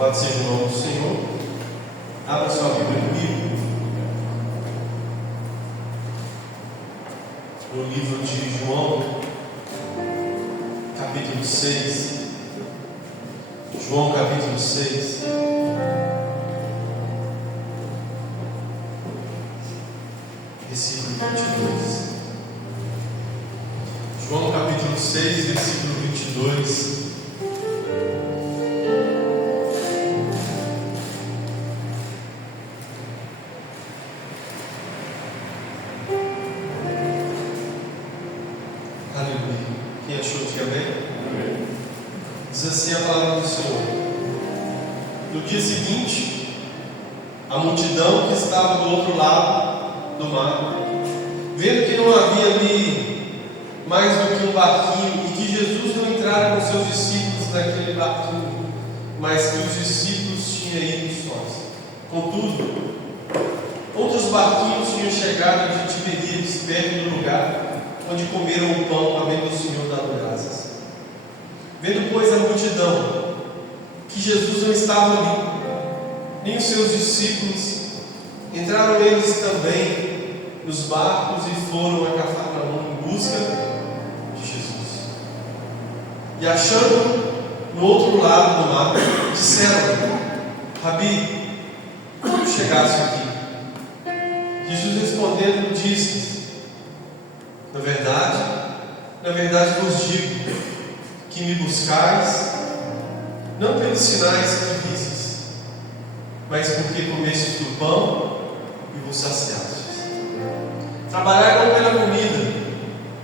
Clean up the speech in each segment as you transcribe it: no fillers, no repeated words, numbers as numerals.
Louvado seja o nome do Senhor. Abra sua Bíblia comigo no livro de João, capítulo 6. João, capítulo 6. Versículo 22. João, capítulo 6, versículo 22. Diz assim a palavra do Senhor: no dia seguinte, a multidão que estava do outro lado do mar, vendo que não havia ali mais do que um barquinho e que Jesus não entrara com seus discípulos naquele barquinho, mas que os discípulos tinham ido sós. Contudo, outros barquinhos tinham chegado de Tiberíades, perto do lugar onde comeram o pão, havendo o Senhor dado graças. Vendo, pois, a multidão, que Jesus não estava ali, nem os seus discípulos, entraram eles também nos barcos e foram a Cafarnaum em busca de Jesus. E achando no outro lado do mar, disseram: Rabi, como chegaste aqui? Jesus respondendo disse: na verdade vos digo, que me buscais, não pelos sinais que vistes, mas porque comestes do pão e vos saciastes. Trabalhai não pela comida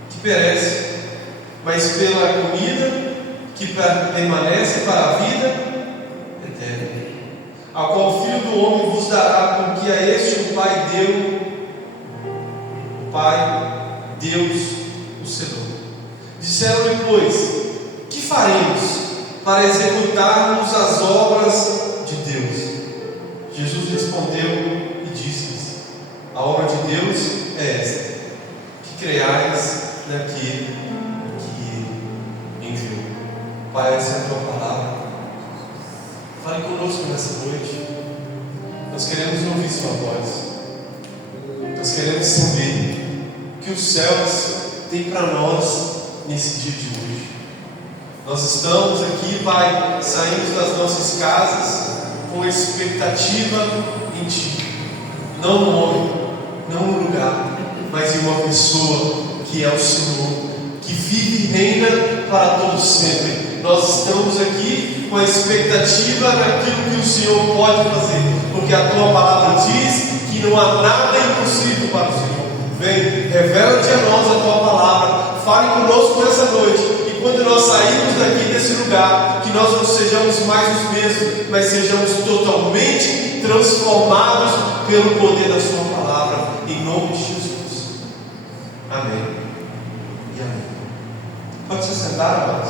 que perece, mas pela comida que permanece para a vida eterna, a qual o Filho do Homem vos dará, porque a este o Pai deu, Deus o Senhor. Disseram-lhe, pois: que faremos para executarmos as obras de Deus? Jesus respondeu e disse-lhes: a obra de Deus é esta, que creiais naquele que Ele enviou. Pai, essa é a tua palavra. Fale conosco nessa noite. Nós queremos ouvir sua voz. Nós queremos saber o que os céus têm para nós nesse dia de hoje. Nós estamos aqui, Pai, saímos das nossas casas com expectativa em Ti. Não no homem, não no lugar, mas em uma pessoa que é o Senhor, que vive e reina para todo sempre. Nós estamos aqui com a expectativa naquilo que o Senhor pode fazer, porque a Tua palavra diz que não há nada impossível para o Senhor. Vem, revela-te a nós a Tua palavra, fale conosco nessa noite. Quando nós sairmos daqui desse lugar, que nós não sejamos mais os mesmos, mas sejamos totalmente transformados pelo poder da sua palavra, em nome de Jesus. Amém e amém. Pode se sentar, amados.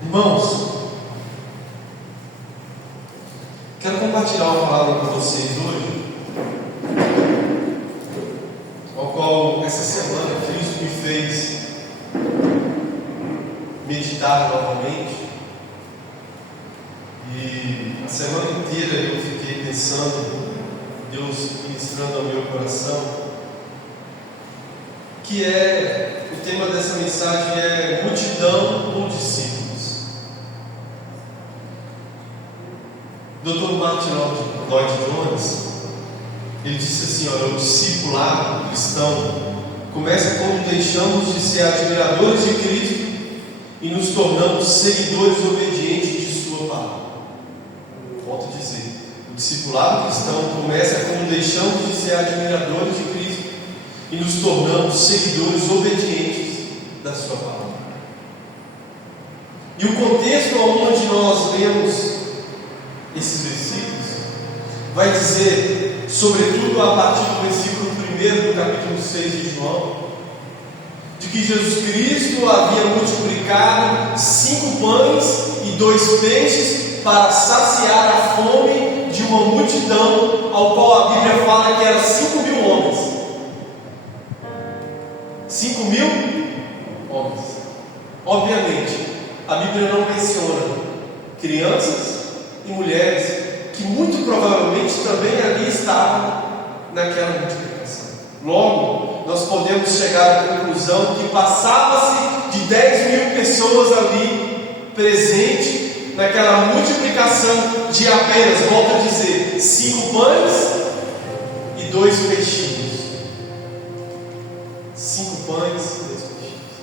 Irmãos, quero compartilhar uma palavra com vocês hoje, ao qual essa semana Cristo me fez meditar novamente, e a semana inteira eu fiquei pensando, Deus ministrando ao meu coração, que é, o tema dessa mensagem é multidão ou discípulos. Dr. Martin Lloyd Jones, ele disse assim: olha, o discipulado cristão começa quando deixamos de ser admiradores de Cristo e nos tornamos seguidores obedientes de sua palavra. Volto a dizer, o discipulado cristão começa quando deixamos de ser admiradores de Cristo e nos tornamos seguidores obedientes da sua palavra. E o contexto onde nós lemos esses versículos vai dizer, sobretudo a partir do versículo 1 do capítulo 6 de João, de que Jesus Cristo havia multiplicado 5 pães e 2 peixes para saciar a fome de uma multidão, ao qual a Bíblia fala que era 5.000 homens. 5.000 homens. Obviamente, a Bíblia não menciona crianças e mulheres, que muito provavelmente também ali estavam naquela multiplicação. Logo, nós podemos chegar à conclusão que passava-se de 10.000 pessoas ali presentes naquela multiplicação de apenas, volto a dizer, 5 pães e 2 peixinhos. 5 pães e 2 peixinhos.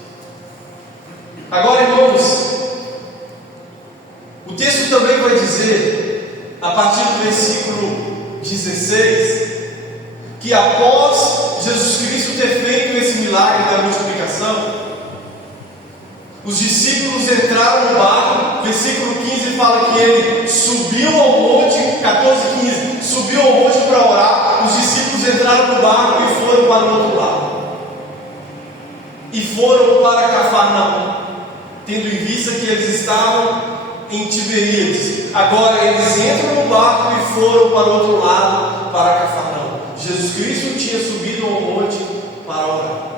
Agora, irmãos, o texto também vai dizer, a partir do versículo 16, que após Jesus Cristo ter feito esse milagre da multiplicação, os discípulos entraram no barco. Versículo 15 fala que ele subiu ao monte, 14:15, subiu ao monte para orar. Os discípulos entraram no barco e foram para o outro lado, e foram para Cafarnaum, tendo em vista que eles estavam em Tiberíades. Agora eles entram no barco e foram para o outro lado, para Cafarnaum. Jesus Cristo tinha subido ao monte para orar.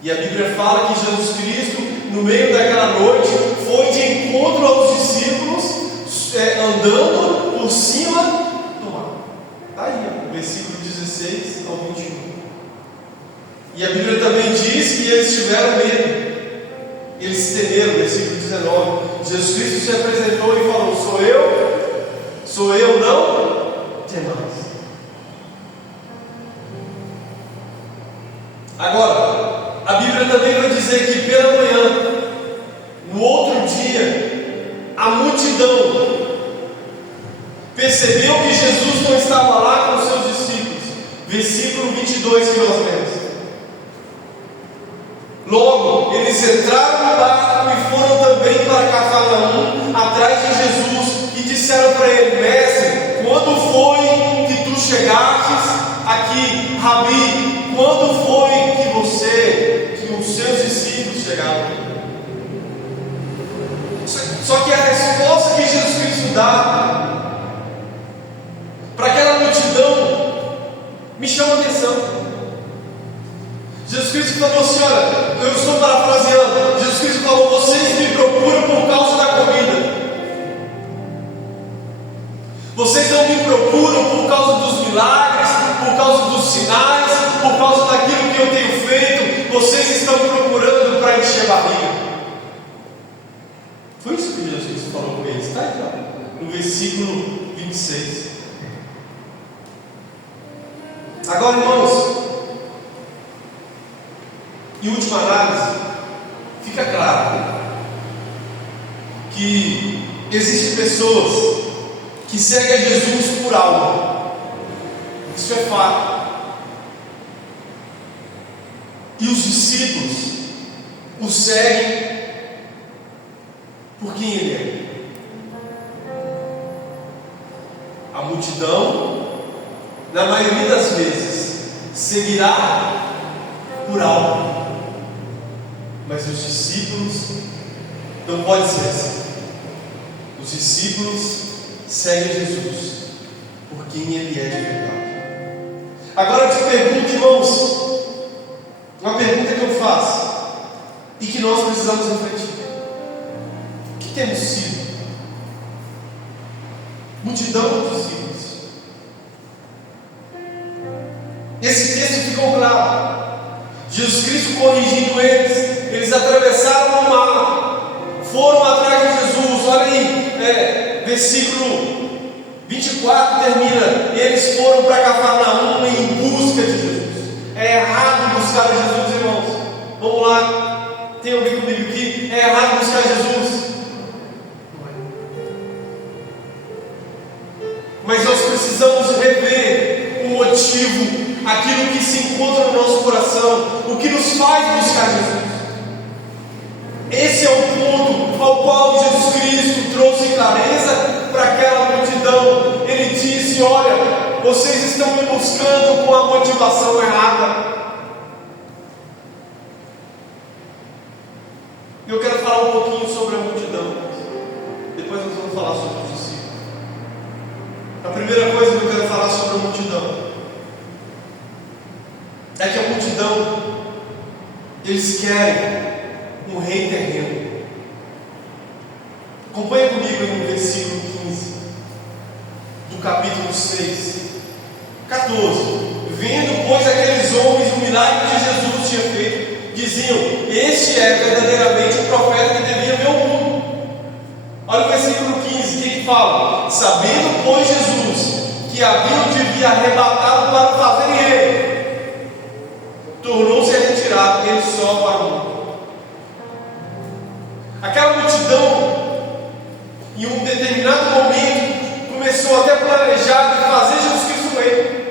E a Bíblia fala que Jesus Cristo, no meio daquela noite, foi de encontro aos discípulos, andando por cima do mar. Está aí, versículo 16 ao 21. E a Bíblia também diz que eles tiveram medo. Eles se temeram, versículo 19. Jesus Cristo se apresentou e falou: sou eu, não temais. Agora, a Bíblia também vai dizer que pela manhã, no outro dia, a multidão percebeu que Jesus não estava lá com os seus discípulos. Versículo 22 que nós lemos. Logo, eles entraram no barco e foram também para Cafarnaum, atrás de Jesus, e disseram para ele: Mestre, quando foi que tu chegastes aqui? Rabi, quando foi que os seus discípulos chegaram? Só que a resposta que Jesus Cristo dá para aquela multidão me chama a atenção. Jesus Cristo falou assim: olha, eu estou parafraseando. Jesus Cristo falou: vocês me procuram por causa da comida. Vocês não me procuram por causa dos milagres, por causa dos sinais, por causa daquilo que eu tenho feito. Vocês estão procurando para encher barriga. Foi isso que Jesus Cristo falou com eles. Está aí, no versículo 26. Agora, irmãos, em última análise, fica claro que existem pessoas que seguem a Jesus por algo. Isso é fato. E os discípulos o seguem por quem ele é. A multidão, na maioria das vezes, seguirá por algo. Mas os discípulos não pode ser assim. Os discípulos seguem Jesus por quem ele é de verdade. Agora eu te pergunto, irmãos, uma pergunta que eu faço e que nós precisamos refletir: o que temos sido? Multidão de discípulos. Esse texto ficou claro. Jesus Cristo corrigindo eles atravessaram o mar, foram atrás de Jesus. Olha aí, versículo 24 termina: eles foram para Cafarnaum em busca de Jesus. É errado buscar Jesus, irmãos. Vamos lá, tem alguém comigo aqui? É errado buscar Jesus. Mas nós precisamos rever o motivo, aquilo que se encontra no nosso coração, o que nos faz buscar Jesus. Esse é o ponto ao qual Jesus Cristo trouxe clareza para aquela multidão. Ele disse: olha, vocês estão me buscando com a motivação errada. Eu quero falar um pouquinho sobre a multidão, depois nós vamos falar sobre os discípulos. A primeira coisa que eu quero falar sobre a multidão é que a multidão, eles querem um rei terreno. Acompanha comigo no versículo 15 do capítulo 6, 14. Vendo, pois, aqueles homens o milagre que Jesus tinha feito, diziam: este é verdadeiramente o profeta que devia ver o mundo. Olha o versículo 15, quem fala? Sabendo, pois, Jesus que haviam de vir arrebatá-lo para fazerem rei, tornou-se a retirar ele só para o mundo. Aquela multidão, em um determinado momento, começou até a planejar de fazer Jesus Cristo rei.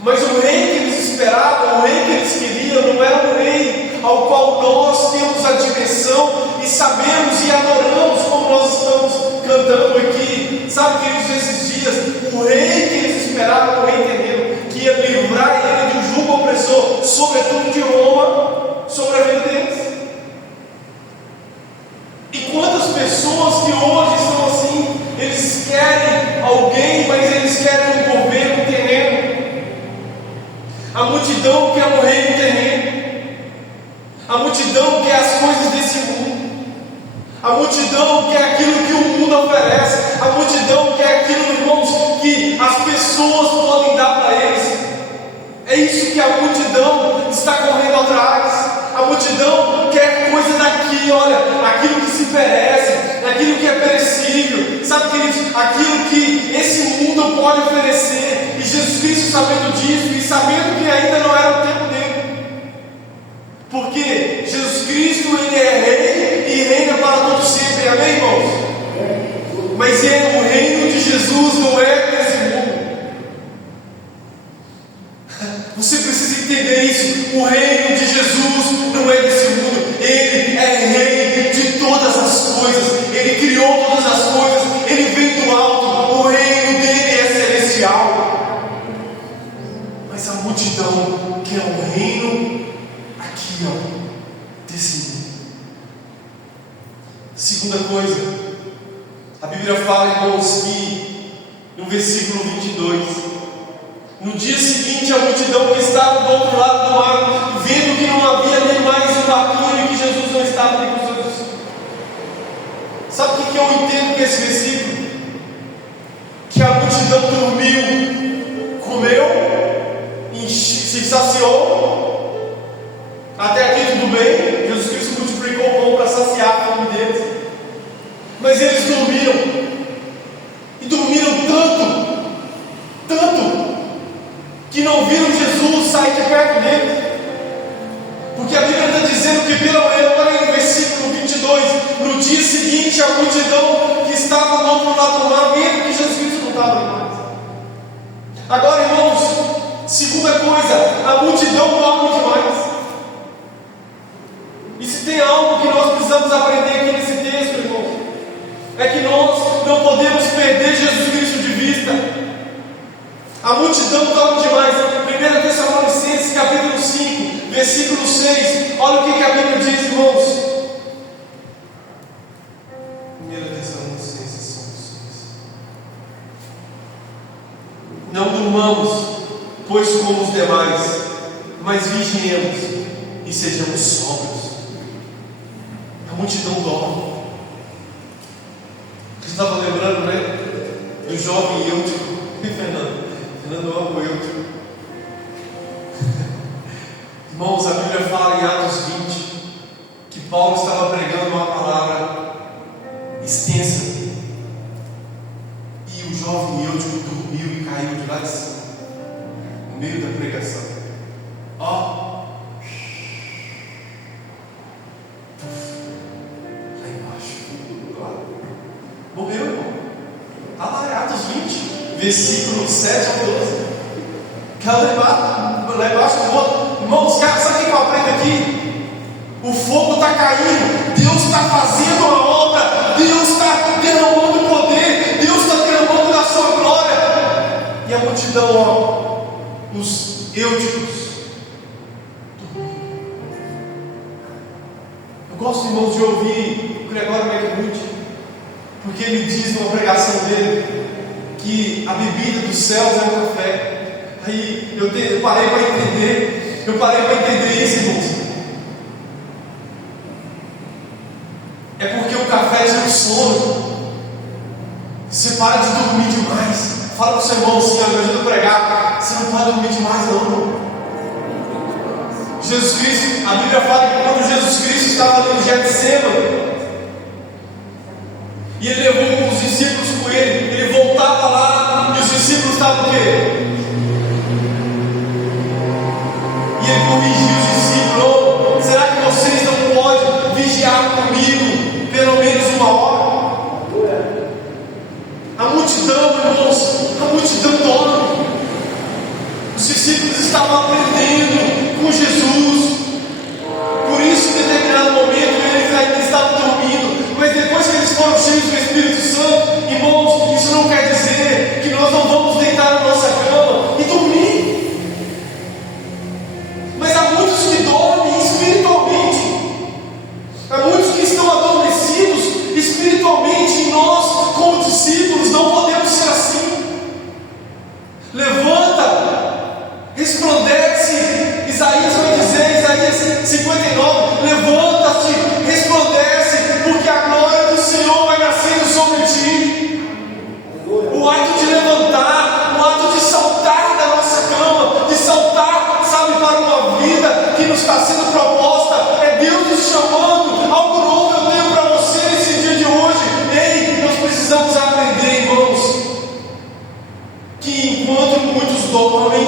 Mas o rei que eles esperavam, o rei que eles queriam, não era um rei ao qual nós temos a dimensão e sabemos e adoramos, como nós estamos cantando aqui. Sabe, queridos, nesses dias, o rei que eles esperavam, o rei terreno, que ia livrar ele de um jugo opressor, sobretudo de Roma, sobre a vida deles. E quantas pessoas que hoje estão assim, eles querem alguém, mas eles querem um governo terreno. A multidão quer um reino terreno. A multidão quer as coisas desse mundo. A multidão quer aquilo que o mundo oferece. A multidão quer aquilo, irmãos, que as pessoas podem dar para eles. É isso que a multidão está correndo atrás. A multidão quer coisa daqui, olha, aquilo que se perece, aquilo que é perecível, sabe, queridos, aquilo que esse mundo pode oferecer. E Jesus Cristo, sabendo disso e sabendo que ainda não era o tempo dele, porque Jesus Cristo, ele é rei e reina para todo sempre, amém, irmãos? Mas o reino de Jesus não é desse mundo. Você precisa entender isso. O reino de Jesus não é desse mundo. Ele é rei de todas as coisas. Ele criou todas as coisas. Ele vem do alto. O reino dele é celestial. Mas a multidão quer um reino aqui, ó, desse mundo. Segunda coisa, a Bíblia fala, irmãos, que no versículo 22, no dia seguinte, a multidão que estava do outro lado do mar, vendo que não havia nem mais um barquinho e que Jesus não estava ali com os seus discípulos. Sabe o que eu entendo com esse versículo? Que a multidão dormiu, comeu, se saciou. Até aqui tudo bem. Jesus Cristo multiplicou o pão para saciar a fome deles. Mas eles dormiram. E dormiram tanto, que não viram Jesus sair de perto deles. Porque a Bíblia está dizendo que, olha aí no versículo 22, no dia seguinte, a multidão que estava do outro lado do mar, vendo que Jesus Cristo não estava ali mais. Agora, irmãos, segunda coisa, a multidão dorme demais. E se tem algo que nós precisamos aprender aqui nesse texto, irmãos, é que nós não podemos perder Jesus Cristo de vista. A multidão dorme demais. 1 Tessalonicenses capítulo 5, versículo 6. Olha o que a Bíblia diz, irmãos. 1 Tessalonicenses 5, 6. Não durmamos, pois como os demais, mas vigiemos e sejamos sóbrios. A multidão dorme. Você estava lembrando, né? Do jovem Eutico. Fernando ama o Eutico. Irmãos, a Bíblia fala em Atos 20 que Paulo estava pregando uma palavra extensa e o jovem Eutico dormiu e caiu de lá de cima, no meio da pregação. Lá embaixo, morreu, irmão. Está lá em Atos 20, versículo 7 ao 12. Lá embaixo morto. Irmãos, sabe o que eu aprendo aqui? O fogo está caindo, Deus está fazendo a obra, Deus está derramando poder, Deus está derramando da sua glória. E a multidão, os Eúticos. Eu gosto, irmãos, de ouvir o Gregório McNulty, porque ele diz numa pregação dele que a bebida dos céus é o café. Aí eu parei para entender isso, irmãos. É porque o café tira o sono. Você para de dormir demais. Fala pro seu irmão assim, me ajuda a pregar. Você não pode dormir demais não, irmão. Jesus Cristo, a Bíblia fala que quando Jesus Cristo estava no Getsêmani, e ele levou os discípulos com ele, ele voltava lá, e os discípulos estavam o quê? E ele corrigiu os discípulos: oh, será que vocês não podem vigiar comigo pelo menos uma hora? A multidão, irmãos, a multidão dorme. Os discípulos estavam aprendendo com Jesus. Por isso, em determinado momento, eles ainda estavam dormindo. Mas depois que eles foram cheios do Espírito Santo, irmãos, isso não quer dizer que nós não vamos deitar na nossa cama e dormir. Mas há muitos que dormem espiritualmente. Há muitos que estão adormecidos espiritualmente. E nós, como discípulos, não podemos ser assim. Levanta, resplandece. Isaías vai dizer, Isaías 59, levanta-te, resplandece, porque a glória do Senhor vai nascendo sobre ti. O ato de levantar, o ato de saltar da nossa cama, de saltar, sabe, para uma vida que nos está sendo proposta, é Deus nos chamando. Algo novo eu tenho para você nesse dia de hoje. Ei, nós precisamos aprender, irmãos, que enquanto muitos dormem,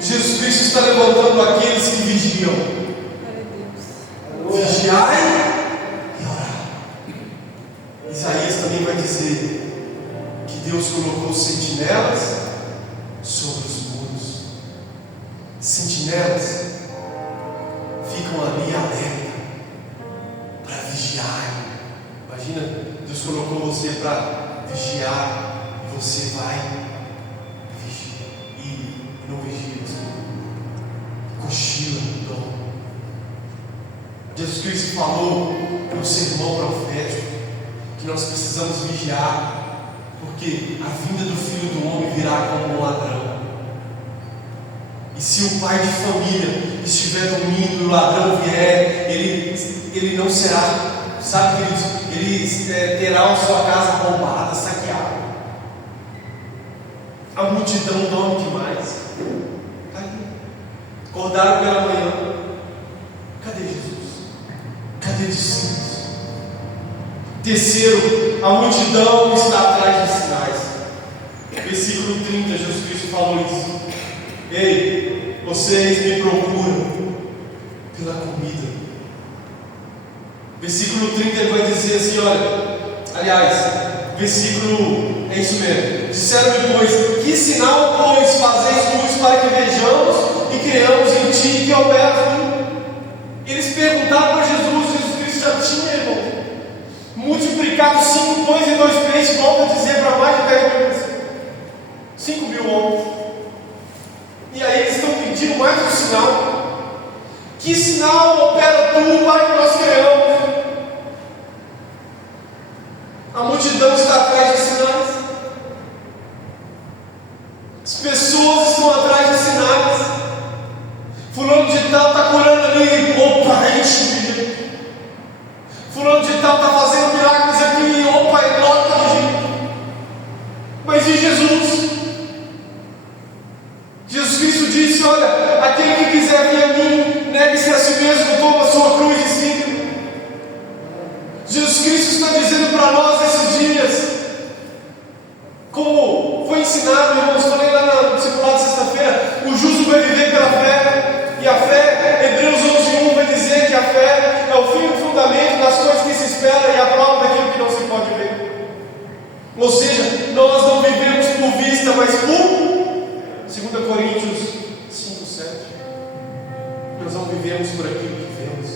Jesus Cristo está levantando aqueles que vigiam. Vigiai e orar. Isaías também vai dizer que Deus colocou sentinelas sobre os muros. Sentinelas ficam ali alerta para vigiar. Imagina, Deus colocou você para vigiar e você vai vigiar e não vigia, você cochila, dorme. Jesus Cristo falou no sermão profético que nós precisamos vigiar, porque a vinda do Filho do Homem virá como um ladrão. E se o pai de família estiver dormindo e o ladrão vier, ele não será, sabe, queridos, ele terá a sua casa roubada, saqueada. A multidão dorme demais. Acordaram pela manhã. Cadê Jesus? Cadê discípulos? Terceiro, a multidão está atrás de sinais. Versículo 30, Jesus Cristo falou isso. Ei, vocês me procuram pela comida. Versículo 30 ele vai dizer assim, olha, aliás, versículo, é isso mesmo. Disseram-me, pois, que sinal, pois, fazeis tu para que vejamos e criamos em ti que operas tu? Eles perguntaram para Jesus Cristo já tinha, irmão, multiplicado 5 pães e 2 peixes, volta a dizer para mais de 10 mil pessoas, 5 mil homens. E aí eles estão pedindo mais um sinal. Que sinal opera tu para que nós creamos? A multidão está atrás de sinais. As pessoas estão atrás de sinais. Fulano de tal está curando ali, opa, enche de gente. Fulano de tal está fazendo milagres aqui, opa, é lota de gente. Mas e Jesus? Jesus Cristo disse, olha, aquele que quiser vir a mim, negue-se a si mesmo, toma a sua cruz e siga. Jesus Cristo está dizendo para nós nesses dias, como foi ensinado, irmãos, falei lá no discipulado de sexta-feira, o justo vai viver pela fé, e a fé, Hebreus 11:1 vai dizer que a fé é o firme fundamento das coisas que se esperam e a prova daquilo que não se pode ver. Ou seja, nós não vivemos por vista, mas por 2 Coríntios 5:7. Nós não vivemos por aquilo que vemos,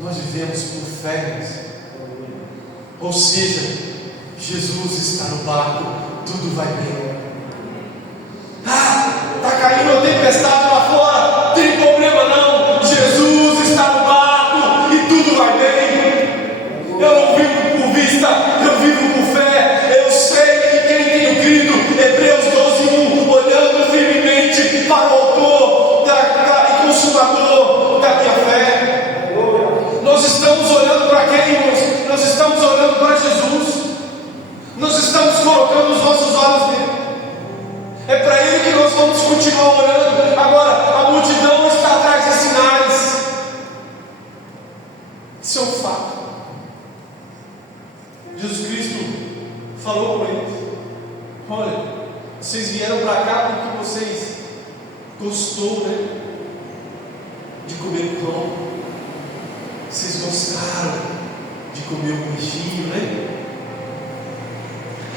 nós vivemos por fé. Ou seja, Jesus está no barco, tudo vai bem. Está caindo a tempestade lá fora, tem problema não, Jesus está no barco e tudo vai bem. Eu não vivo por vista, eu vivo por fé. Eu sei que quem tem crido, Hebreus 12:1, olhando firmemente para o autor e consumador da minha fé. Nós estamos Jesus, nós estamos colocando os nossos olhos nele. É para Ele que nós vamos continuar orando. Agora, a multidão está atrás de sinais. Isso é um fato. Jesus Cristo falou com eles: olha, vocês vieram para cá porque vocês gostou, né, de comer o pão. Vocês gostaram de comer o peixinho, né?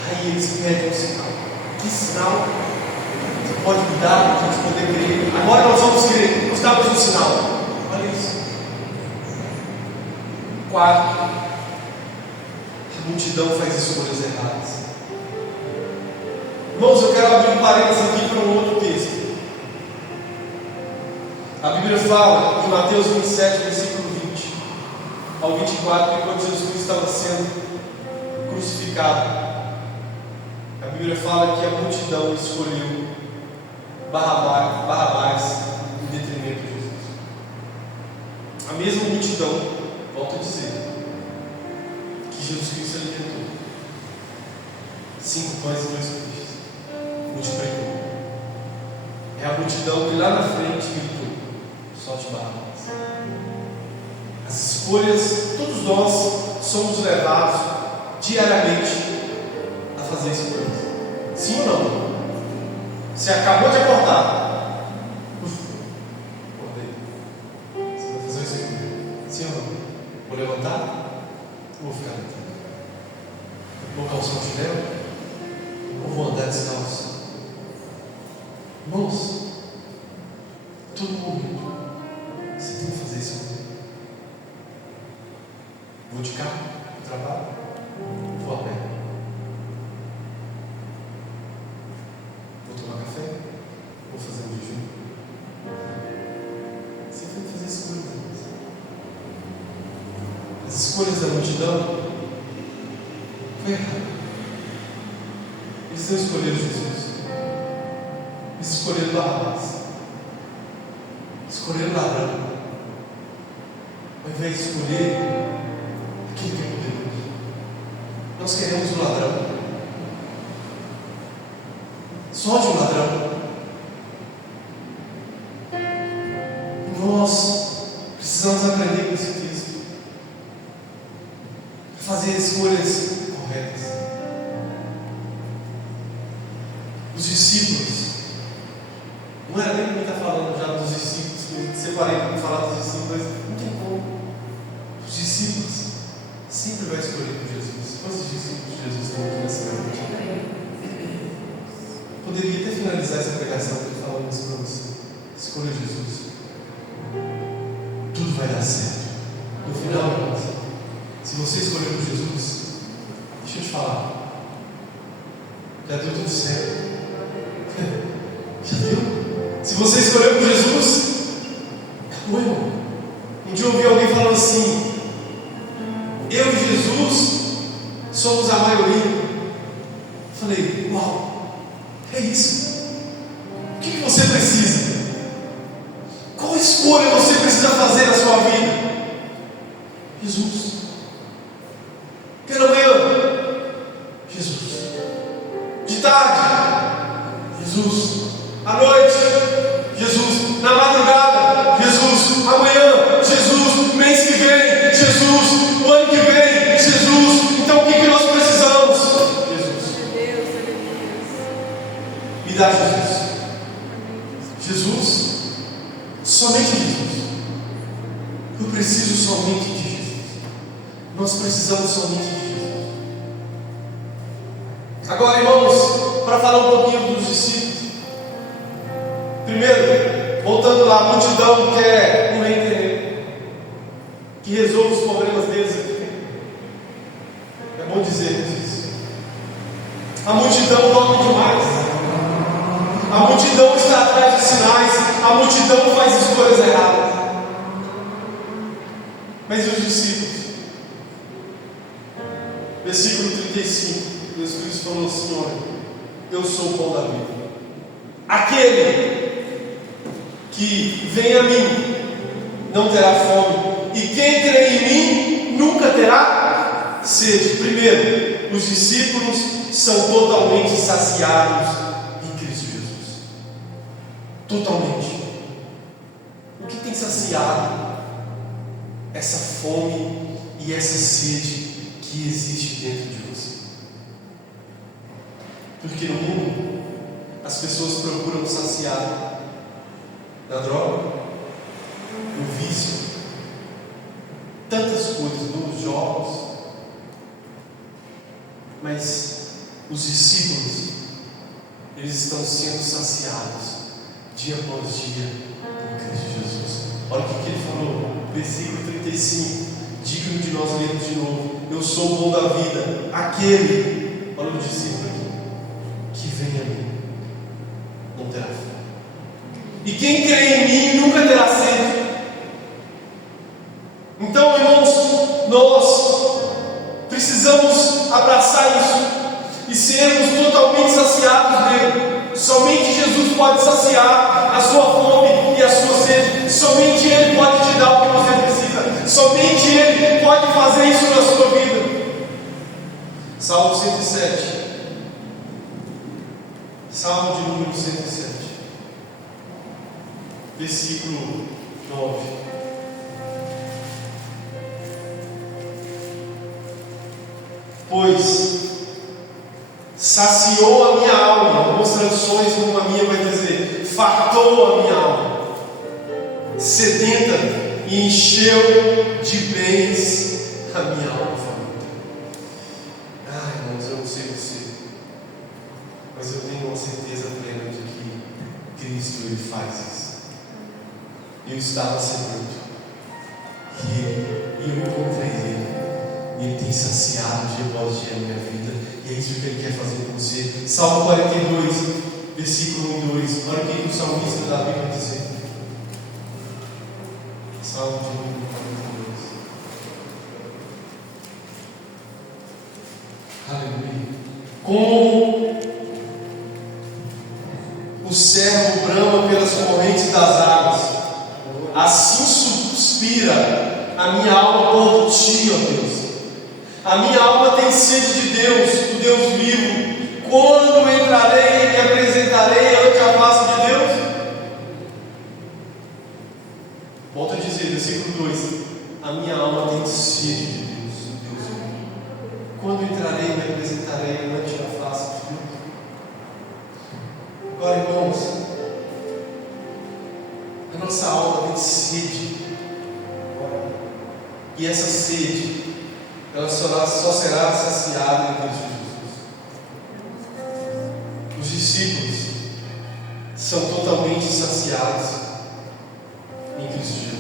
Aí eles pedem um sinal. Que sinal você pode me dar para a gente poder crer? Agora nós vamos crer. Nos dá mais um sinal. Olha isso. Quarto, a multidão faz escolhas erradas. Irmãos, eu quero abrir um parênteses aqui para um outro texto. A Bíblia fala em Mateus 27, versículo 20 ao 24, que quando Jesus Cristo estava sendo crucificado, a Bíblia fala que a multidão escolheu Barrabás em detrimento de Jesus. A mesma multidão, volto a dizer, que Jesus Cristo alimentou 5 pães e 2 peixes, multiplicou. É a multidão que lá na frente gritou: solte Barrabás. As escolhas, todos nós somos levados diariamente a fazer escolhas. Sim ou não? Você acabou de acordar. Acordei. Você vai fazer isso aqui? Sim ou não? Vou levantar? Ou vou ficar deitado? Vou calçar um chinelo? Ou vou andar descalço? Irmãos, todo momento você tem que fazer isso. Vou de carro para o trabalho? Vou a pé? Vou tomar café? Vou fazer um jejum? Você tem que fazer escolhas. As escolhas da multidão foi errado. Eles não escolheram Jesus. Eles escolheram Barrabás. Escolheram ladrão. Ao invés de escolher aquilo que é poderoso. Nós queremos o ladrão. Só de um ladrão. Nós precisamos aprender com esse texto a fazer escolhas corretas. Os discípulos, não era nem que está falando já dos discípulos, que eu separei para falar dos discípulos, mas não tem como. Os discípulos sempre vai escolher por Jesus. Quantos discípulos de Jesus estão aqui nessa noite? Poderia até finalizar essa pregação falando isso para você. Escolha Jesus. Tudo vai dar certo. No final, irmãos, se você escolher por Jesus, deixa eu te falar, já deu tudo certo. Já deu. Se você escolher por Jesus, acabou, irmão. Um dia eu ouvi alguém falando assim: eu e Jesus somos a maioria. Eu falei: uau, é isso. O que você precisa? Qual escolha você precisa fazer na sua vida? Jesus. Pela manhã, Jesus. De tarde, Jesus. À noite, Jesus. Na madrugada, Jesus. Amanhã, Jesus. Mês que vem, Jesus. O ano que vem, Jesus. Então o que nós precisamos? Jesus. Me dá Jesus. Jesus. Somente Jesus. Eu preciso somente de Jesus. Nós precisamos somente de Jesus. Agora, irmãos, para falar um pouquinho dos discípulos. Primeiro, voltando lá, a multidão quer um rei terreno que resolva os problemas deles aqui. É bom dizer isso. A multidão dorme demais. A multidão está atrás de sinais. A multidão faz escolhas erradas. Mas e os discípulos? Versículo 35. Jesus Cristo falou assim: olha, eu sou o pão da vida. Aquele que vem a mim não terá fome, e quem crê em mim nunca terá sede. Primeiro, os discípulos são totalmente saciados em Cristo Jesus. Totalmente. O que tem saciado essa fome e essa sede que existe dentro de você? Porque no mundo as pessoas procuram saciar na droga, no vício, tantas coisas, nos jogos. Mas os discípulos, eles estão sendo saciados dia após dia em Cristo Jesus. Olha o que ele falou, versículo 35, digno de nós lermos de novo: eu sou o pão da vida, aquele, olha o discípulo aqui, que vem a mim, não terá fome. E quem crê em mim nunca terá sede. Então, irmãos, nós precisamos abraçar isso e sermos totalmente saciados dele. Somente Jesus pode saciar a sua fome e a sua sede. Somente Ele pode te dar o que você precisa. Somente Ele pode fazer isso na sua vida. Salmo 107. Salmo de número 107. Versículo 9. Pois saciou a minha alma. Algumas traduções, como a minha vai dizer, fartou a minha alma, sedenta, e encheu de bens a minha alma faminta. Irmãos, eu não sei você, mas eu tenho uma certeza plena de que Cristo, Ele faz isso. Eu estava sedento e eu encontrei Ele. Ele tem saciado dia após dia a minha vida. E é isso que Ele quer fazer com você. Salmo 42, versículo 1 e 2. Olha o que o salmista Davi vai dizer. Salmo de número 42. Aleluia. Como o servo brama pelas correntes das águas, assim suspira a minha alma por ti, ó Deus. A minha alma tem sede de Deus, do Deus vivo. Quando entrarei e me apresentarei ante a face de Deus? Volto a dizer, versículo 2: a minha alma tem sede de Deus, do Deus vivo. Quando entrarei e me apresentarei ante a face de Deus? Agora, irmãos, a nossa alma tem sede. E essa sede, ela só será saciada em Cristo Jesus. Os discípulos são totalmente saciados em Cristo Jesus.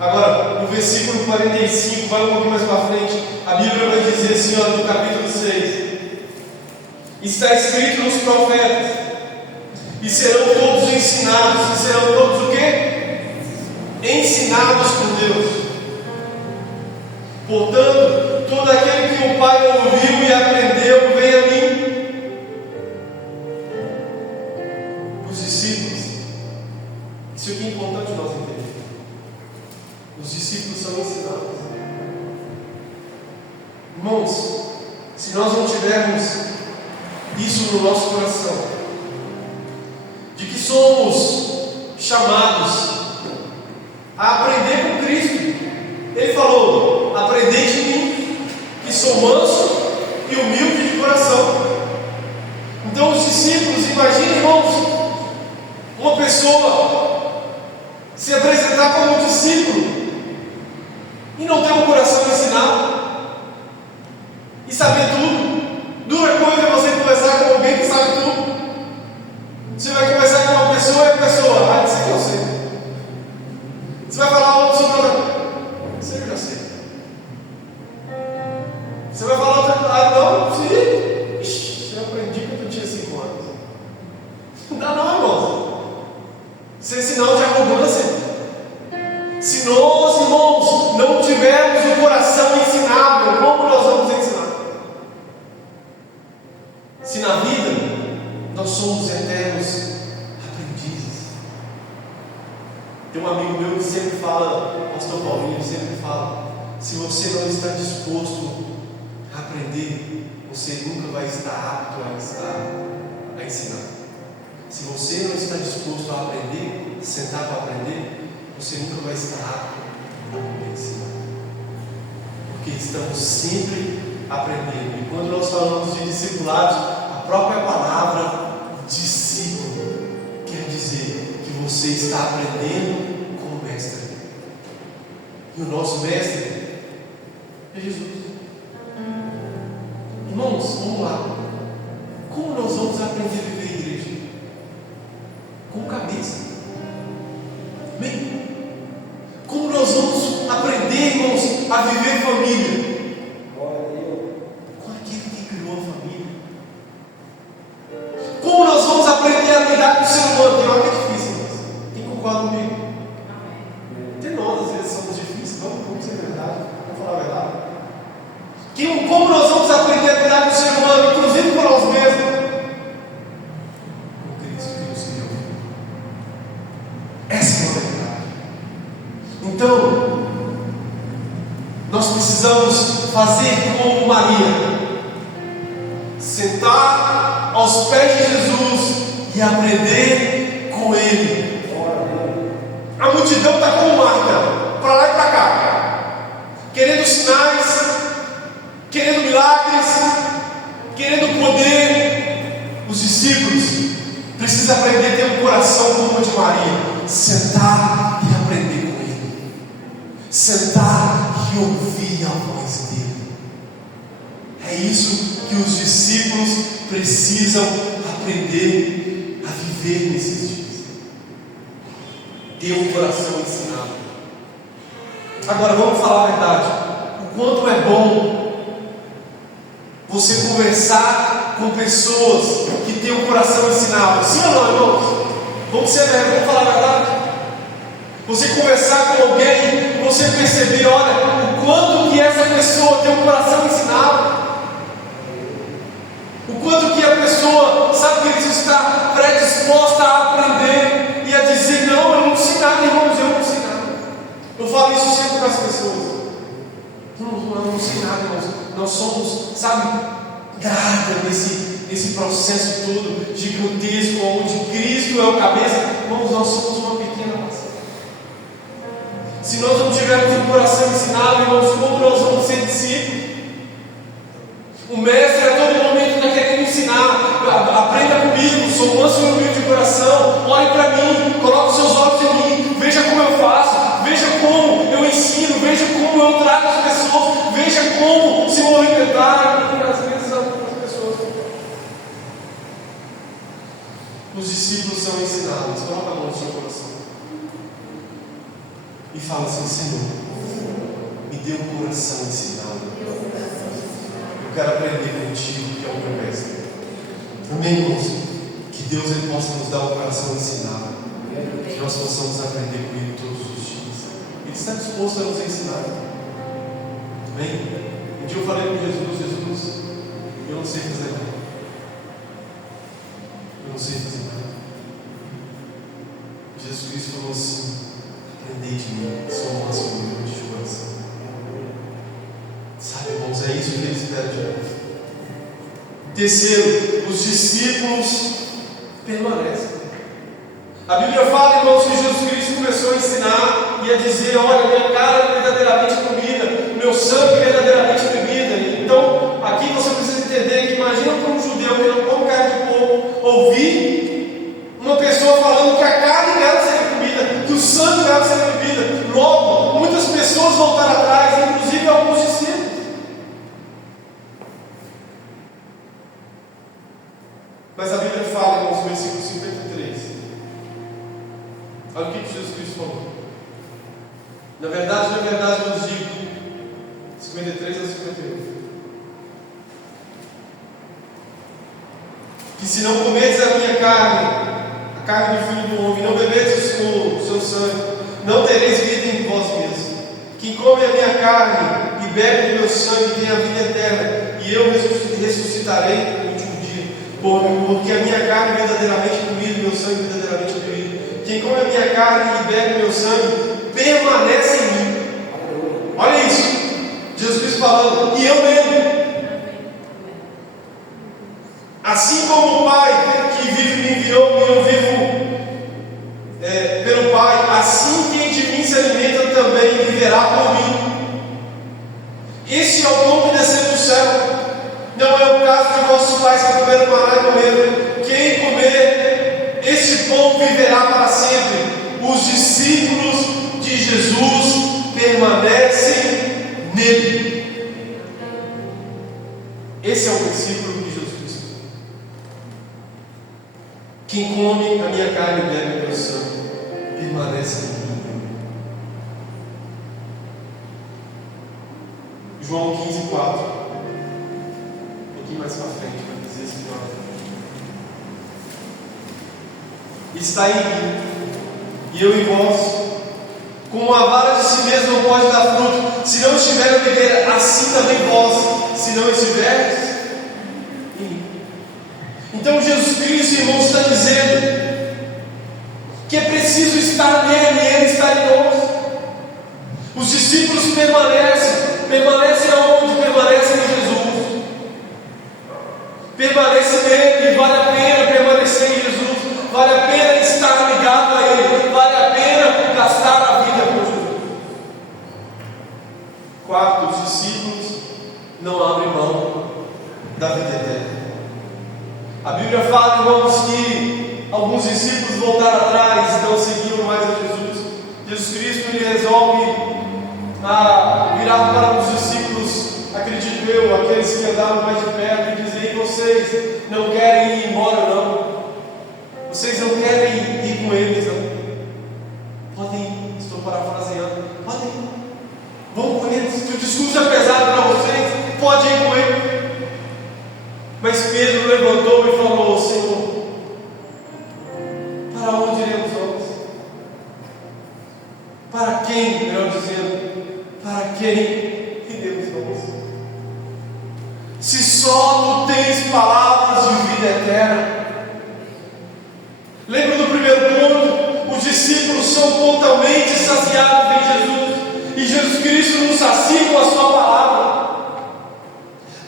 Agora, no versículo 45, vai um pouquinho mais para frente, a Bíblia vai dizer assim, ó, no capítulo 6: está escrito nos profetas, e serão todos ensinados. E serão todos o quê? Ensinados por Deus. Portanto, todo aquele que o Pai ouviu e aprendeu, vem a mim. Os discípulos, isso aqui é importante nós entendermos. Os discípulos são ensinados. Irmãos, se nós não tivermos isso no nosso coração, de que somos chamados a aprender com Cristo. Ele falou: aprendei de mim, que sou manso e humilde de coração. Então os discípulos, imaginem, irmãos, uma pessoa se apresentar como discípulo e não ter um coração ensinado e saber tudo. Dura coisa é você conversar com alguém que sabe tudo. Você vai conversar com uma pessoa e a pessoa: isso aqui eu sei. Você vai falar algo sobre outra, isso eu já sei. Você vai falar outra coisa: não, sim. Ixi, eu aprendi quando eu tinha 5 anos. Não dá não, irmãos. Isso é sinal de arrogância. Se nós, irmãos, não tivermos o coração ensinado, como nós vamos ensinar? Se na vida nós somos eternos aprendizes. Tem um amigo meu que sempre fala, pastor Paulinho, ele sempre fala: Se você não está disposto a aprender, você nunca vai estar apto a ensinar. Se você não está disposto a aprender, sentar para aprender, você nunca vai estar apto a ensinar. Porque estamos sempre aprendendo. E quando nós falamos de discipulados, a própria palavra discípulo quer dizer que você está aprendendo com o mestre. E o nosso mestre é Jesus. Irmãos, vamos lá. Como nós vamos aprender a viver a igreja? Com cabeça. Bem, como nós vamos aprender, irmãos, a viver família? Com aquele que criou a família. Como nós vamos aprender a lidar com o ser humano? Tem hora que é difícil, irmãos. Quem concorda comigo? Até nós, às vezes, somos difíceis. Vamos ser verdade. Vamos falar a verdade. Como nós vamos aprender a lidar com o ser humano, inclusive com nós mesmos? Com Cristo que nos criou. Essa é a verdade. Então, nós precisamos fazer como Maria, sentar aos pés de Jesus e aprender com Ele. A multidão está com Marta, para lá e para cá, querendo sinais, querendo milagres, querendo poder. Os discípulos precisam aprender a ter um coração como o de Maria, sentar e aprender com Ele, sentar e ouvir a voz dele. É isso que os discípulos precisam aprender a viver nesses dias. Ter um coração ensinado. Agora vamos falar a verdade. O quanto é bom você conversar com pessoas que têm um coração ensinado. Sim ou não, irmãos? Vamos falar a verdade. Você conversar com alguém, você perceber, olha, o quanto que essa pessoa tem um coração ensinado. O quanto que a pessoa, sabe, que está predisposta a aprender e a dizer, não, eu não sei nada, irmãos, eu não sei nada. Eu falo isso sempre para as pessoas. Não sei nada, irmãos. Nós somos, sabe, nada nesse processo todo gigantesco, onde Cristo é o cabeça. Irmãos, nós somos uma pequena nação. Se nós não tivermos um coração ensinado, irmãos, como nós vamos ser discípulos? O mestre a todo momento está querendo ensinar. Aprenda comigo, sou manso e humilde de coração. Olhe para mim, coloque os seus olhos em mim. Veja como eu faço, veja como eu ensino, veja como eu trato as pessoas, veja como se movimentar. E às vezes algumas pessoas. Os discípulos são ensinados. Coloca a mão no seu coração e fala assim: Senhor, me dê um coração ensinado. Eu quero aprender contigo, que é o meu mestre. Amém, irmãos? Que Deus ele possa nos dar um coração ensinado, que nós possamos aprender com Ele todos os dias. Ele está disposto a nos ensinar. Amém? Um dia eu falei com Jesus, eu não sei fazer nada. Eu não sei fazer nada. Jesus Cristo falou assim: aprendei de mim, sou manso e humilde de coração. Sabe, irmãos, é isso que Ele espera de nós. Terceiro, os discípulos permanecem. A Bíblia fala, irmãos, que Jesus Cristo começou a ensinar e a dizer: olha, minha carne é verdadeiramente comida, meu sangue é verdadeiramente bebida. Então, aqui você precisa entender que imagina para um judeu que não come carne de porco ouvir uma pessoa falando que a carne dela seria comida, que o sangue dela seria bebida. Logo, muitas pessoas voltaram atrás, inclusive alguns discípulos. Mas a Bíblia fala, irmãos, no versículo 53. Olha o que Jesus Cristo falou. Na verdade, eu vos digo, 53 a 51, que se não comedes a minha carne, a carne do Filho do Homem, não bebedes o seu sangue, não tereis vida em vós mesmos. Quem come a minha carne e bebe o meu sangue tem a vida eterna, e eu ressuscitarei no último dia. Porque a minha carne é verdadeiramente comida e meu sangue é verdadeiramente bebido. Quem come a minha carne e bebe o meu sangue permanece em mim. Olha isso. falando, e eu nele. Assim como o Pai que vive me enviou, e eu vivo pelo Pai, assim quem de mim se alimenta também viverá por mim. Esse é o pão que desceu do céu. Não é o caso de vossos pais que comeram maná e morreram. Quem comer esse pão viverá para sempre. Os discípulos de Jesus permanecem nele. Esse é o versículo de Jesus Cristo. Quem come a minha carne e bebe o meu sangue permanece em mim. João 15, 4. Um pouquinho mais para frente, para dizer assim: está em mim, e eu em vós. Como a vara de si mesmo não pode dar fruto, se não estiver na videira, assim também vós, se não estiveres em mim. Então Jesus Cristo, irmãos, está dizendo que é preciso estar nele e ele está em nós. Os discípulos permanecem aonde? Permanecem em Jesus. Permanece nele, vale a pena permanecer em Jesus, vale a pena estar ligado a ele, vale a pena gastar a vida com Jesus. 4. Os discípulos não abrem mão da vida eterna. A Bíblia fala, irmãos, que alguns discípulos voltaram atrás e não seguiam mais a Jesus. Jesus Cristo ele resolve virar para os discípulos, acredito eu, aqueles que andavam mais de perto, e dizer: e vocês não querem ir embora não? Vocês não querem ir com eles não? Podem ir, estou parafraseando, podem ir, vão com eles. Se o discurso é pesado para vocês, pode ir com eles. Mas Pedro levantou e falou: Senhor, para onde iremos nós? Para quem, melhor dizendo, para quem iremos nós? Se só tu tens palavras de vida eterna. Lembra do primeiro ponto? Os discípulos são totalmente saciados em Jesus, e Jesus Cristo nos sacia com a sua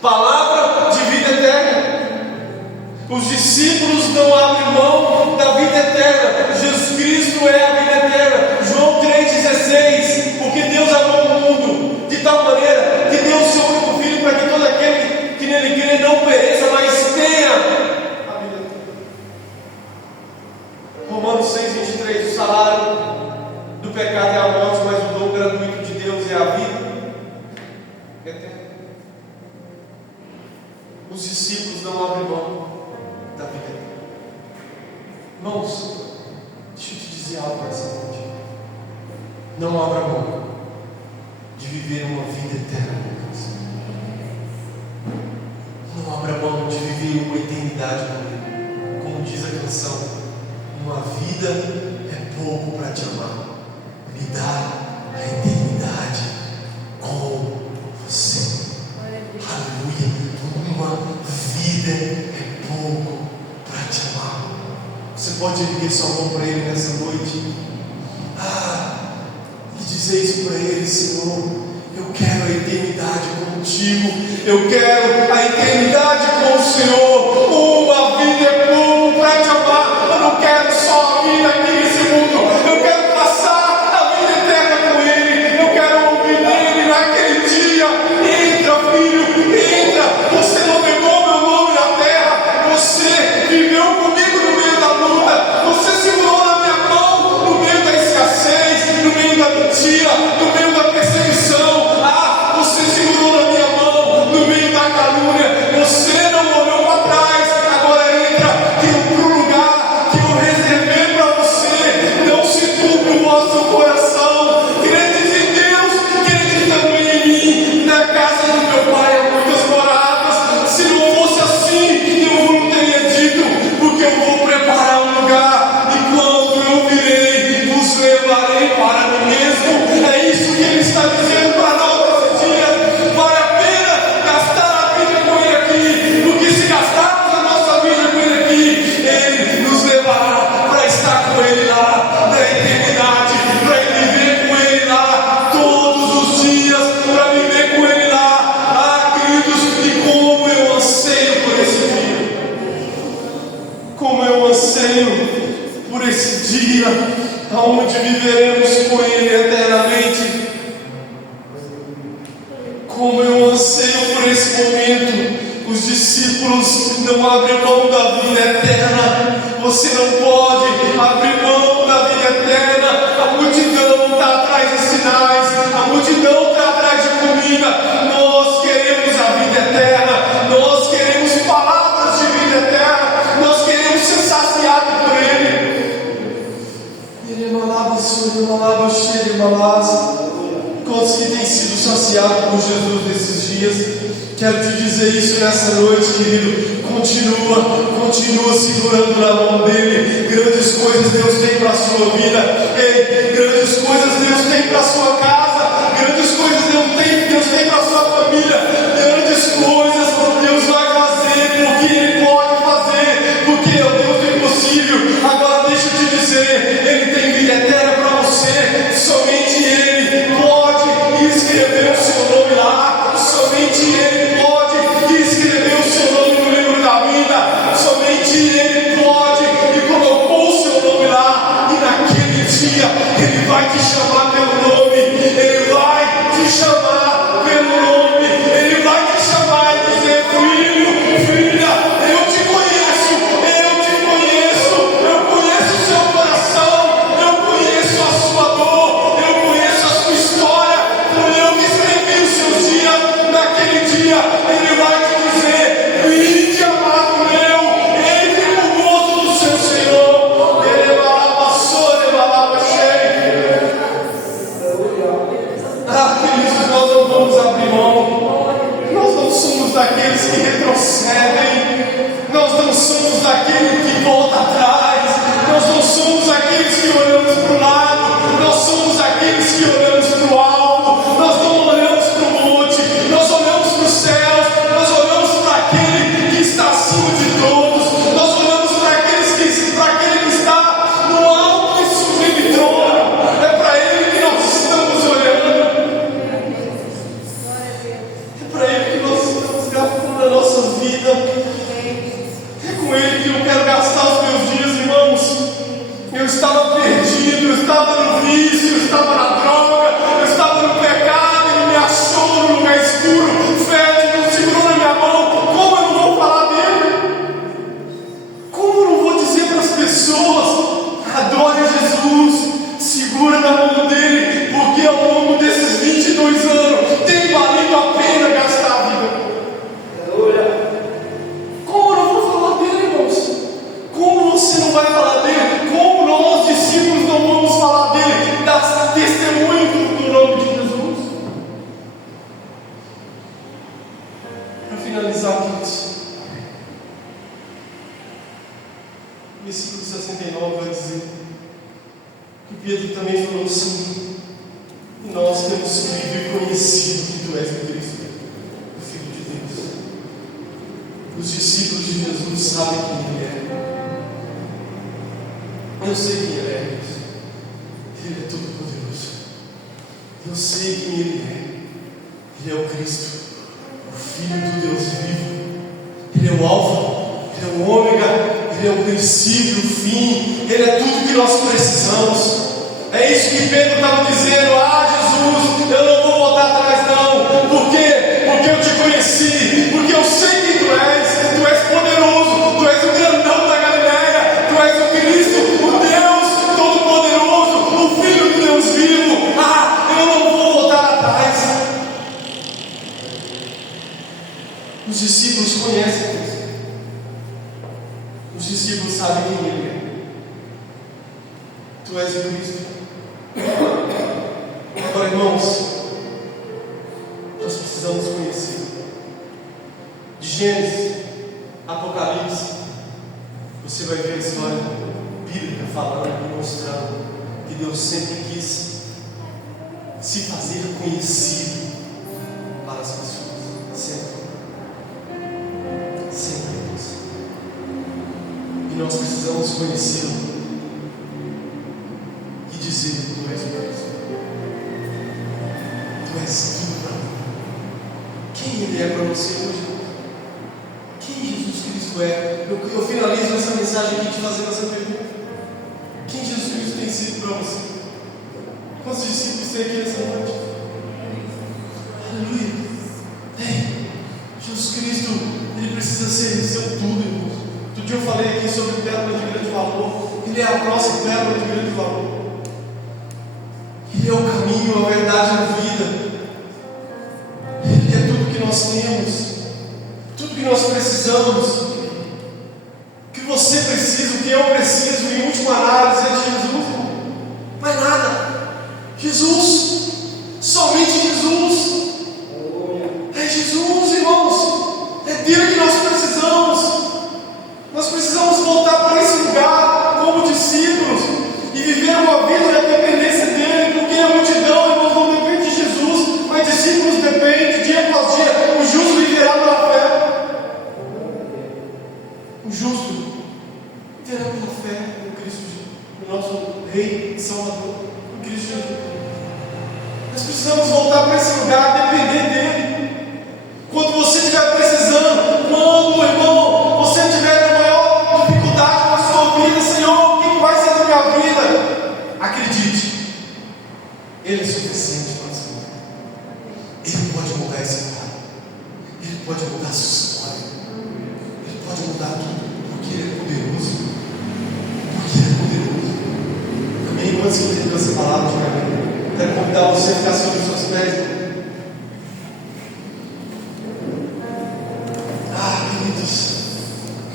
palavra de vida eterna. Os discípulos não abrem mão da vida eterna. Jesus Cristo é a vida eterna. João 3,16. Porque Deus amou o mundo de tal maneira que deu o seu único Filho, para que todo aquele que nele crê não pereça, mas tenha a vida eterna. Romanos 6,23. O salário do pecado é a morte, mas o dom gratuito de Deus é a vida eterna. Os discípulos não abrem mão da vida eterna. Irmãos, deixa eu te dizer algo nessa noite. Não abra mão de viver uma vida eterna com Deus. Não abra mão de viver uma eternidade com Ele. Como diz a canção: uma vida é pouco para te amar, me dá a eternidade com você. Aleluia. Uma vida é pouco para te amar. Você pode erguer sua mão para Ele nessa noite e dizer isso para Ele: Senhor, eu quero a eternidade contigo, eu quero a eternidade com o Senhor. Uma vida é pouco para te amar. Eu não quero só a vida aqui nesse mundo, eu quero passar a vida eterna com Ele. Eu quero ouvir dele naquele dia: entra, filho, entra. Você não pegou meu nome na terra, você viveu comigo no meio da luta, você segurou na minha mão no meio da escassez, no meio da mentira, no meio da perseguição. Você segurou na minha mão no meio da calúnia. Você não olhou para Como eu anseio por esse momento. Os discípulos não abrem mão da vida eterna. Você não pode abrir mão da vida eterna. A multidão está atrás de sinais, a multidão está atrás de comida. Nós queremos a vida eterna, nós queremos palavras de vida eterna, nós queremos ser saciados por Ele. Ele malava, Senhor, malava, cheio, malava. Quantos que têm sido saciados por Jesus nesses dias? Quero te dizer isso nessa noite, querido. Continua segurando na mão dele. Grandes coisas Deus tem para a sua vida. Ei, grandes coisas Deus tem para a sua casa. Grandes coisas Deus tem para a sua família. Grandes coisas Deus vai fazer, porque Ele pode fazer, porque é o Deus do impossível. Agora deixa eu te dizer, Ele tem vida eterna para você. Somente Ele pode escrever o seu nome lá. Somente Ele pode escrever o seu nome no livro da vida. Somente Ele pode e colocou o seu nome lá. E naquele dia Ele vai te chamar pelo nome. Ele vai te chamar pelo nome. Ele vai te chamar e dizer: filho, filha, eu te conheço, eu conheço o seu coração, eu conheço a sua dor, eu conheço a sua história. Foi eu que escrevi os seus dias. Naquele dia Ele vai te dizer: vinde, amado meu, entre no gozo do seu Senhor. Ele vai cheio. Ah, queridos, nós não vamos abrir mão. Nós não somos daqueles que retrocedem. Nós não somos daqueles que voltam atrás. Nós não somos aqueles que olhamos para o lado. Nós somos aqueles que olhamos para o alto. Nós não olhamos para o monte. Nós olhamos para os céus. Nós olhamos para aquele que está acima de todos. Nós olhamos para aquele que está no alto e sublime trono. É para Ele que nós estamos olhando. É para Ele que nós estamos gastando a nossa vida. É com Ele que eu quero gastar os meus dias, irmãos. Eu estava perdido, eu estava no vício, eu estava na droga, eu estava no pecado. Ele me achou no lugar escuro, fétido, segurou na minha mão. Como eu não vou falar dele? Como eu não vou dizer para as pessoas: adore a Jesus, segura na mão dele, porque ao longo desses 22 anos tem valido a pena gastar a vida. Como eu não vou falar dele, irmãos? Como você não vai falar dele? Como nós, discípulos, não vamos falar dele? Dar testemunho do nome de Jesus? Para finalizar, queridos, o versículo 69 vai dizer que Pedro também falou assim: e nós temos crido e conhecido que Tu és o Cristo, o Filho de Deus. Os discípulos de Jesus sabem quem Ele é. Eu sei quem Ele é, Deus. Ele é todo-poderoso. Eu sei quem Ele é. Ele é o Cristo, o Filho do Deus vivo. Ele é o Alfa, Ele é o Ômega, Ele é o princípio, o fim. Ele é tudo que nós precisamos. É isso que Pedro estava dizendo: ah, Jesus, eu não vou voltar atrás não. Por quê? Porque eu te conheci, porque eu sei quem Tu és poderoso, Tu és o grandão da Galileia, Tu és o Cristo, o Deus Todo-Poderoso, o Filho do Deus vivo. Ah, eu não vou voltar atrás. Os discípulos conhecem Deus. Os discípulos sabem quem Ele é. Tu és o Cristo. Agora, irmãos, nós precisamos conhecer. De Gênesis, Apocalipse, você vai ver a história bíblica falando e mostrando que Deus sempre quis se fazer conhecido para as pessoas. Sempre. Sempre, Deus. E nós precisamos conhecê-lo e dizer: Tu és o Cristo. Tu és tudo para mim. Quem Ele é para você hoje? Quem Jesus Cristo é? Eu finalizo essa mensagem aqui te fazendo essa pergunta: quem Jesus Cristo tem sido para você? Quantos discípulos tem aqui nessa noite? Aleluia. Jesus Cristo, Ele precisa ser seu tudo, irmãos. Outro dia eu falei aqui sobre pérola de grande valor. Ele é a próxima pérola de grande valor. Ele é o caminho, a verdade e a vida. Ele é tudo que nós temos, tudo que nós precisamos. O que você precisa, o que eu preciso, em última análise, é de Jesus. Mais nada. Jesus, somente Jesus. É Jesus, irmãos. É dele que nós precisamos. Nós precisamos voltar para esse lugar como discípulos e viver uma vida na dependência dele, porque a multidão, irmãos, não depende de Jesus, mas discípulos dependem dia após dia. O justo viverá pela fé. O justo viverá pela fé em Cristo Jesus, no nosso Rei e Salvador, em Cristo Jesus. Nós precisamos voltar para esse lugar, depender dele. Quando você estiver precisando, quando, irmão, você estiver na maior dificuldade na sua vida, Senhor, o que vai ser da minha vida? Acredite, Ele é suficiente para você. Ele pode mudar esse quadro. Ele pode mudar a sua história. Ele pode mudar tudo, porque Ele é poderoso. Porque Ele é poderoso. Amém? Quantos que entendeu essa palavra de caminho? Quero convidar você a ficar sobre os seus pés.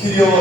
Queria orar.